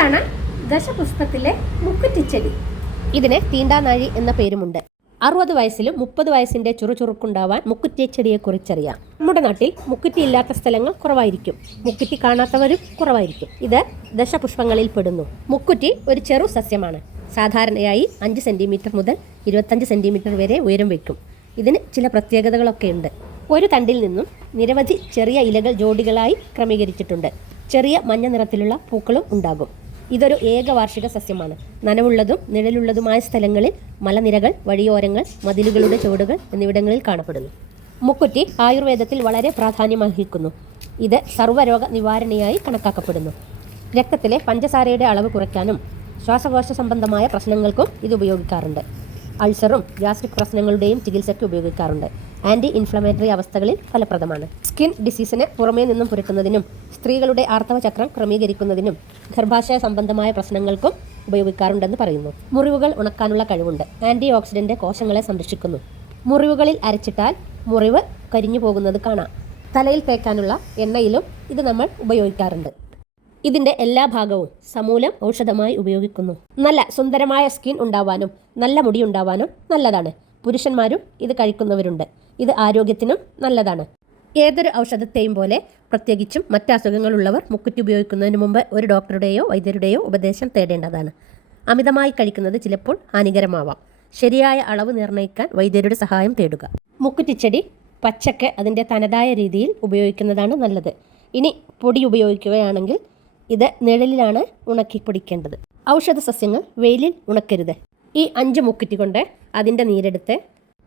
ഇതാണ് ദശപുഷ്പത്തിലെ മുക്കുറ്റിച്ചെടി ഇതിന് തീണ്ടാനാഴി എന്ന പേരുമുണ്ട്. അറുപത് വയസ്സിലും മുപ്പത് വയസ്സിന്റെ ചുറുചുറുക്കുണ്ടാവാൻ മുക്കുറ്റിച്ചെടിയെ കുറിച്ചറിയാം. നമ്മുടെ നാട്ടിൽ മുക്കുറ്റി ഇല്ലാത്ത സ്ഥലങ്ങൾ കുറവായിരിക്കും. മുക്കുറ്റി കാണാത്തവരും കുറവായിരിക്കും. ഇത് ദശപുഷ്പങ്ങളിൽ പെടുന്നു. മുക്കുറ്റി ഒരു ചെറു സസ്യമാണ്. സാധാരണയായി അഞ്ച് സെന്റിമീറ്റർ മുതൽ ഇരുപത്തഞ്ച് സെന്റിമീറ്റർ വരെ ഉയരം വയ്ക്കും. ഇതിന് ചില പ്രത്യേകതകളൊക്കെ ഉണ്ട്. ഒരു തണ്ടിൽ നിന്നും നിരവധി ചെറിയ ഇലകൾ ജോഡികളായി ക്രമീകരിച്ചിട്ടുണ്ട്. ചെറിയ മഞ്ഞ നിറത്തിലുള്ള പൂക്കളും ഉണ്ടാകും. ഇതൊരു ഏകവാർഷിക സസ്യമാണ്. നനവുള്ളതും നിഴലുള്ളതുമായ സ്ഥലങ്ങളിൽ മലനിരകൾ വഴിയോരങ്ങൾ മതിലുകളുടെ ചുവടുകൾ എന്നിവിടങ്ങളിൽ കാണപ്പെടുന്നു. മുക്കുറ്റി ആയുർവേദത്തിൽ വളരെ പ്രാധാന്യമർഹിക്കുന്നു. ഇത് സർവരോഗ നിവാരണയായി കണക്കാക്കപ്പെടുന്നു. രക്തത്തിലെ പഞ്ചസാരയുടെ അളവ് കുറയ്ക്കാനും ശ്വാസകോശ സംബന്ധമായ പ്രശ്നങ്ങൾക്കും ഇത് ഉപയോഗിക്കാറുണ്ട്. അൾസറും ഗ്യാസ്ട്രിക് പ്രശ്നങ്ങളുടെയും ചികിത്സയ്ക്ക് ഉപയോഗിക്കാറുണ്ട്. ആന്റി ഇൻഫ്ലമേറ്ററി അവസ്ഥകളിൽ ഫലപ്രദമാണ്. സ്കിൻ ഡിസീസിന് പുറമേ നിന്നും പുരട്ടുന്നതിനും സ്ത്രീകളുടെ ആർത്തവചക്രം ക്രമീകരിക്കുന്നതിനും ഗർഭാശയ സംബന്ധമായ പ്രശ്നങ്ങൾക്കും ഉപയോഗിക്കാറുണ്ടെന്ന് പറയുന്നു. മുറിവുകൾ ഉണക്കാനുള്ള കഴിവുണ്ട്. ആന്റി ഓക്സിഡന്റ് കോശങ്ങളെ സംരക്ഷിക്കുന്നു. മുറിവുകളിൽ അരച്ചിട്ടാൽ മുറിവ് കരിഞ്ഞു പോകുന്നത് കാണാം. തലയിൽ തേക്കാനുള്ള എണ്ണയിലും ഇത് നമ്മൾ ഉപയോഗിക്കാറുണ്ട്. ഇതിന്റെ എല്ലാ ഭാഗവും സമൂലം ഔഷധമായി ഉപയോഗിക്കുന്നു. നല്ല സുന്ദരമായ സ്കിൻ ഉണ്ടാവാനും നല്ല മുടി ഉണ്ടാവാനും നല്ലതാണ്. പുരുഷന്മാരും ഇത് കഴിക്കുന്നവരുണ്ട്. ഇത് ആരോഗ്യത്തിനും നല്ലതാണ്. ഏതൊരു ഔഷധത്തെയും പോലെ പ്രത്യേകിച്ചും മറ്റ് അസുഖങ്ങളുള്ളവർ മുക്കുറ്റി ഉപയോഗിക്കുന്നതിന് മുമ്പ് ഒരു ഡോക്ടറുടെയോ വൈദ്യരുടെയോ ഉപദേശം തേടേണ്ടതാണ്. അമിതമായി കഴിക്കുന്നത് ചിലപ്പോൾ ഹാനികരമാവാം. ശരിയായ അളവ് നിർണയിക്കാൻ വൈദ്യരുടെ സഹായം തേടുക. മുക്കുറ്റിച്ചെടി പച്ചക്ക് അതിന്റെ തനതായ രീതിയിൽ ഉപയോഗിക്കുന്നതാണ് നല്ലത്. ഇനി പൊടി ഉപയോഗിക്കുകയാണെങ്കിൽ ഇത് നിഴലിലാണ് ഉണക്കി പൊടിക്കേണ്ടത് ഔഷധ സസ്യങ്ങൾ വെയിലിൽ ഉണക്കരുത്. ഈ അഞ്ച് മുക്കുറ്റി കൊണ്ട് അതിന്റെ നീരെടുത്ത്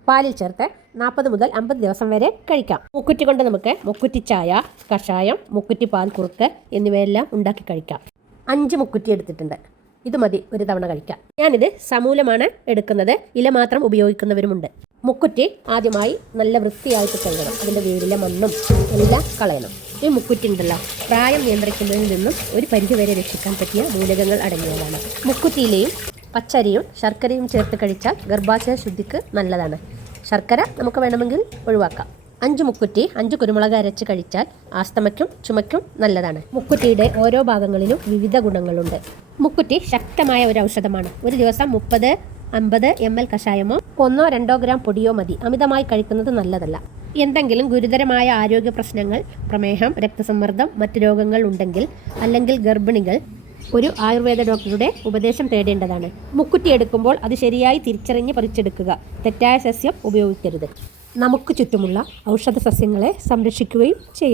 പാലിൽ ചേർത്ത് നാൽപ്പത് മുതൽ അമ്പത് ദിവസം വരെ കഴിക്കാം. മുക്കുറ്റി കൊണ്ട് നമുക്ക് മുക്കുറ്റി ചായ കഷായം മുക്കുറ്റി പാൽ കുറുക്ക് എന്നിവയെല്ലാം ഉണ്ടാക്കി കഴിക്കാം. അഞ്ച് മുക്കുറ്റി എടുത്തിട്ടുണ്ട്. ഇത് മതി ഒരു തവണ കഴിക്കാം ഞാനിത് സമൂലമാണ് എടുക്കുന്നത്. ഇല മാത്രം ഉപയോഗിക്കുന്നവരുമുണ്ട്. മുക്കുറ്റി ആദ്യമായി നല്ല വൃത്തിയായിട്ട് കഴുകണം. അതിന്റെ വേരിലെ മണ്ണും എല്ലാം കളയണം. ഈ മുക്കുറ്റി ഉണ്ടല്ലോ പ്രായം നിയന്ത്രിക്കുന്നതിൽ നിന്നും ഒരു പരിധിവരെ രക്ഷിക്കാൻ പറ്റിയ മൂലകങ്ങൾ അടങ്ങിയതാണ്. മുക്കുറ്റിയിലെയും പച്ചരിയും ശർക്കരയും ചേർത്ത് കഴിച്ചാൽ ഗർഭാശയ ശുദ്ധിക്ക് നല്ലതാണ്. ശർക്കര നമുക്ക് വേണമെങ്കിൽ ഒഴിവാക്കാം. അഞ്ച് മുക്കുറ്റി അഞ്ച് കുരുമുളക് അരച്ച് കഴിച്ചാൽ ആസ്തമയ്ക്കും ചുമയ്ക്കും നല്ലതാണ്. മുക്കുറ്റിയുടെ ഓരോ ഭാഗങ്ങളിലും വിവിധ ഗുണങ്ങളുണ്ട്. മുക്കുറ്റി ശക്തമായ ഒരു ഔഷധമാണ്. ഒരു ദിവസം മുപ്പത് അമ്പത് എം എൽ കഷായമോ ഒന്നോ രണ്ടോ ഗ്രാം പൊടിയോ മതി. അമിതമായി കഴിക്കുന്നത് നല്ലതല്ല. എന്തെങ്കിലും ഗുരുതരമായ ആരോഗ്യ പ്രശ്നങ്ങൾ പ്രമേഹം രക്തസമ്മർദ്ദം മറ്റ് രോഗങ്ങൾ ഉണ്ടെങ്കിൽ അല്ലെങ്കിൽ ഗർഭിണികൾ ഒരു ആയുർവേദ ഡോക്ടറുടെ ഉപദേശം തേടേണ്ടതാണ്. മുക്കുറ്റി എടുക്കുമ്പോൾ അത് ശരിയായി തിരിച്ചറിഞ്ഞ് പറിച്ചെടുക്കുക. തെറ്റായ സസ്യം ഉപയോഗിക്കരുത്. നമുക്ക് ചുറ്റുമുള്ള ഔഷധ സസ്യങ്ങളെ സംരക്ഷിക്കുകയും ചെയ്യും.